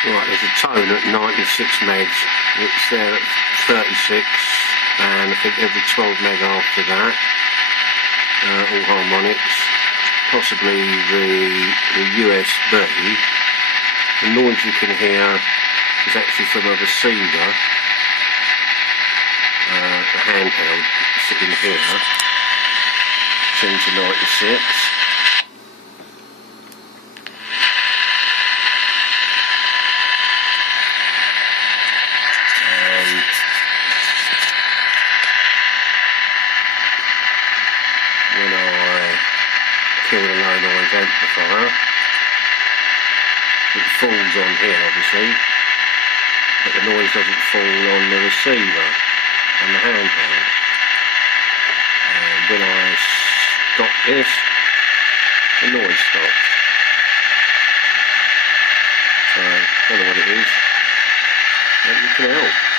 Right, there's a tone at 96 megs. It's there at 36, and I think every 12 meg after that. All harmonics. Possibly the USB. The noise you can hear is actually from a receiver, a handheld sitting here, tuned to 96. When I kill the low noise amplifier, it falls on here obviously, but the noise doesn't fall on the receiver, on the handheld. And when I stop this, the noise stops. So, I don't know what it is, but you can help.